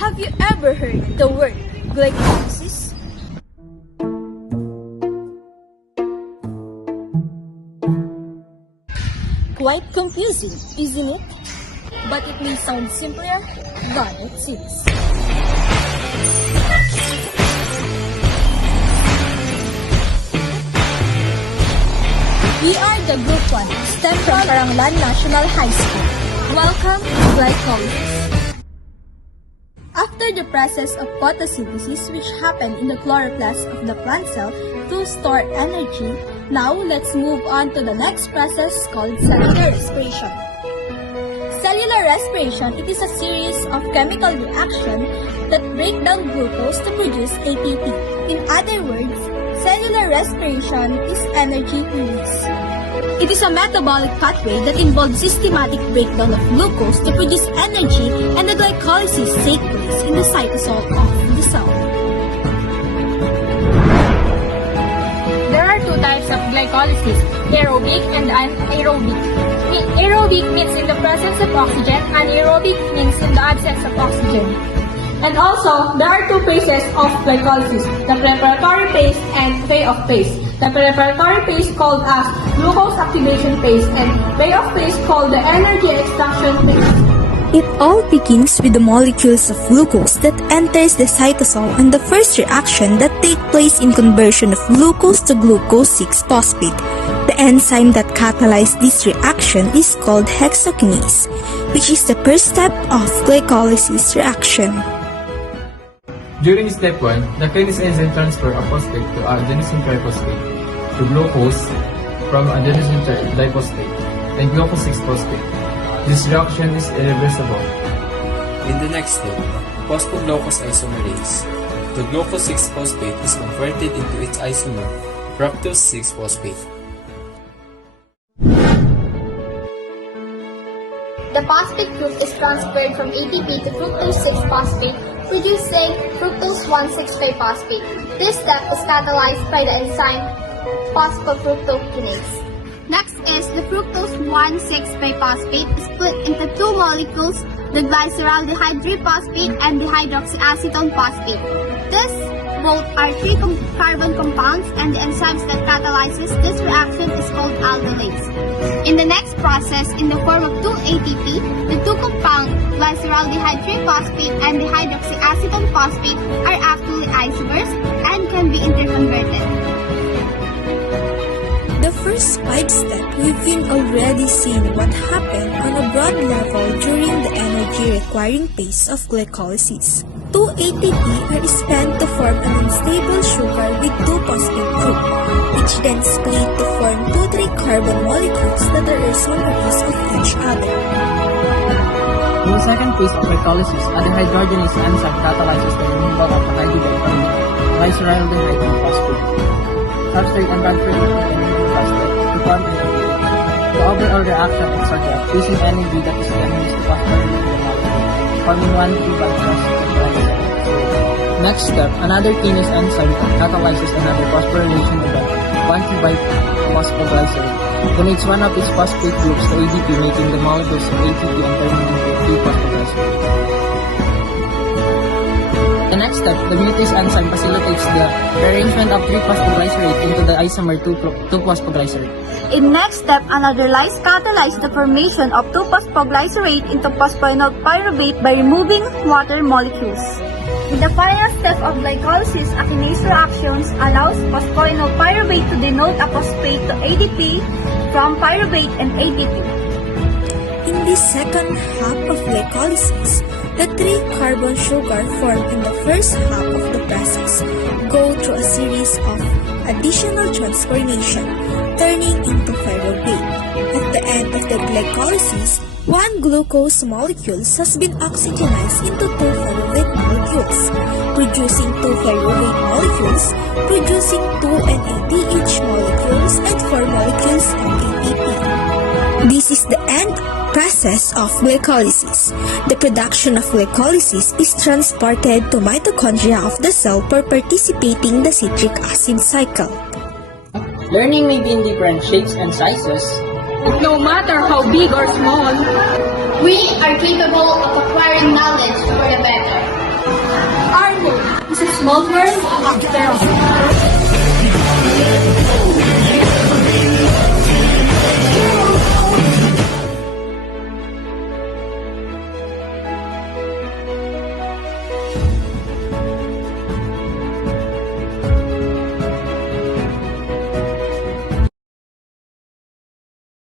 Have you ever heard the word glycolysis? Quite confusing, isn't it? But it may sound simpler than it seems. We are the Group 1, STEM from Paranglan National High School. Welcome to glycolysis. After the process of photosynthesis which happen in the chloroplast of the plant cell to store energy, now let's move on to the next process called cellular respiration. Cellular respiration, it is a series of chemical reactions that break down glucose to produce ATP. In other words, cellular respiration is energy release. It is a metabolic pathway that involves systematic breakdown of glucose to produce energy, and the glycolysis takes place in the cytosol of the cell. There are two types of glycolysis, aerobic and anaerobic. Aerobic means in the presence of oxygen, anaerobic means in the absence of oxygen. And also, there are two phases of glycolysis, the preparatory phase and payoff phase. The preparatory phase called as glucose activation phase and payoff phase called the energy extraction phase. It all begins with the molecules of glucose that enters the cytosol and the first reaction that takes place in conversion of glucose to glucose 6-phosphate. The enzyme that catalyzes this reaction is called hexokinase, which is the first step of glycolysis reaction. During step 1, the kinase enzyme transfer a phosphate to adenosine triphosphate to glucose from adenosine diphosphate and glucose 6-phosphate. This reaction is irreversible. In the next step, phosphoglucose isomerase, the glucose 6-phosphate is converted into its isomer, fructose 6-phosphate. The phosphate group is transferred from ATP to fructose 6-phosphate, producing fructose 1,6-phosphate. This step is catalyzed by the enzyme phosphofructokinase. Next is the fructose 1,6-phosphate split into two molecules, the glyceraldehyde 3-phosphate and the hydroxyacetone phosphate. This both are 3 carbon compounds, and the enzymes that catalyzes this reaction is called aldolase. In the next process, in the form of 2 ATP, the 2 compound glyceraldehyde 3-phosphate and the hydroxyacetone phosphate are actually isomers and can be interconverted. The first 5 steps, we've been already seen what happened on a broad level during the energy-requiring phase of glycolysis. 2 ATP are spent to form an unstable sugar with 2 phosphate group, which then split to form 2 3-carbon molecules that are isomers of each other. In the second phase of glycolysis, a dehydrogenase enzyme catalyzes the removal of hydrogen from glyceraldehyde and phosphate, substrate and transfer phosphate to form ATP. The overall reaction is circular, using energy that is used to phosphorylate the molecule, forming 1 2-phosphate. Next step, another kinase enzyme catalyzes another phosphorylation event, 1,2-phosphoglycerate. Donates one of its phosphate groups to ADP, making the molecules of ATP and turning into 3-phosphoglycerate. The next step, the mutase enzyme facilitates the rearrangement of 3-phosphoglycerate into the isomer 2-phosphoglycerate. In next step, another lyse catalyzes the formation of 2-phosphoglycerate into phosphoenol pyruvate by removing water molecules. In the final step of glycolysis, a kinase reactions allows phosphoenol pyruvate to denote a phosphate to ADP from pyruvate and ATP. In the second half of glycolysis, the 3-carbon sugar formed in the first half of the process go through a series of additional transformation, turning into pyruvate. At the end of the glycolysis, 1 glucose molecule has been oxygenized into 2 pyruvate molecules, producing 2 pyruvate molecules, producing 2 NADH molecules and 4 molecules of ATP. This is the end process of glycolysis. The production of glycolysis is transported to mitochondria of the cell for participating the citric acid cycle. Learning may be in different shapes and sizes, But no matter how big or small, We are capable of acquiring knowledge for the better. small world of peroxide.